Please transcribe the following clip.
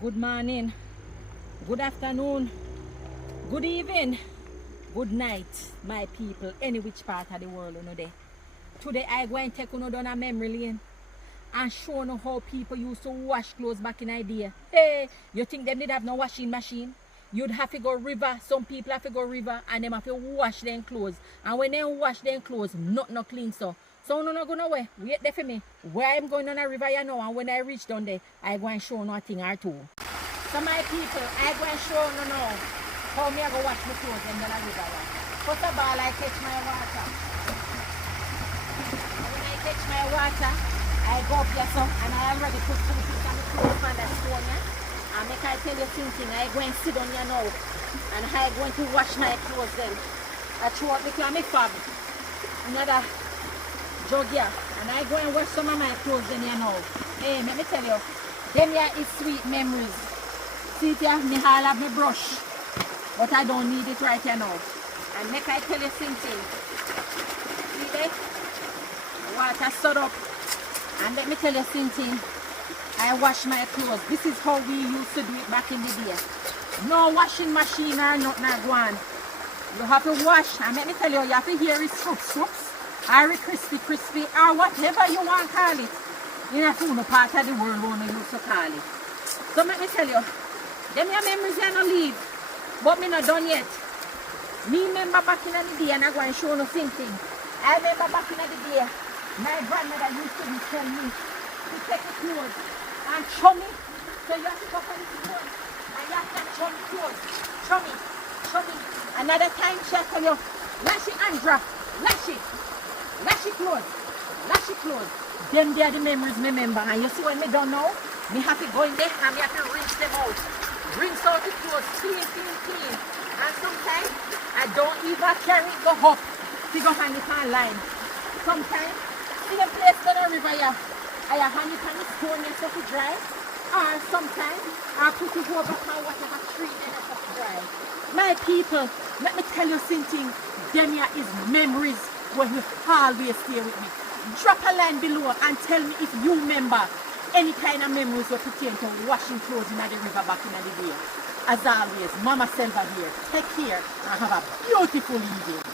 Good morning, good afternoon, good evening, good night, my people, any which part of the world you know there. Today I go and take you down a memory lane and show you how people used to wash clothes back in the day. Hey, you think they did have no washing machine? You'd have to go river, some people have to go river and them have to wash their clothes. And when they wash their clothes, not clean so no go nowhere. Wait there for me. Where I'm going on a river you know, and when I reach down there, I go and show you a thing or two. So my people, I go and show you now how me I go wash my clothes in the river. First of all, I catch my water. And when I catch my water, I go up here some and I already put some things on the clothes on the stone here. And make I tell you something, I go and sit down here now and I going to wash my clothes then. I throw out the my fab. Another jug here. And I go and wash some of my clothes in here now. Hey, let me tell you, them here is sweet memories. See it here, me all have my brush. But I don't need it right here now. And make I tell you something. See there? Water stood up. And let me tell you something. I wash my clothes. This is how we used to do it back in the day. No washing machine or nothing go on. You have to wash. And let me tell you, you have to hear it swoops, or it crispy, or whatever you want to call it. In a few part of the world where you used to call it. So let me tell you, them your memories are not leave. But me not done yet. Me remember back in the day and I go and show you something. I remember back in the day, my grandmother used to tell me to take the clothes and chummy. So you have to go for the clothes and you have to chummy clothes. Chummy. Another time she tell you, lash it and drop. Lash it clothes. Them they are the memories me remember. And you see when me done now, me have to go in there and me have to rinse them out. Rinse out the clothes, clean. And sometimes I don't even carry it go up to go hang it on line. Sometimes in a place down the river here, I hang it on the stone here so to dry. Or sometimes I put it over my whatever tree there so to dry. My people, let me tell you something. Them here is memories where you always stay with me. Drop a line below and tell me if you remember any kind of memories that pertain to washing clothes in the river back in the day. As always, Mama Selva here. Take care and have a beautiful evening.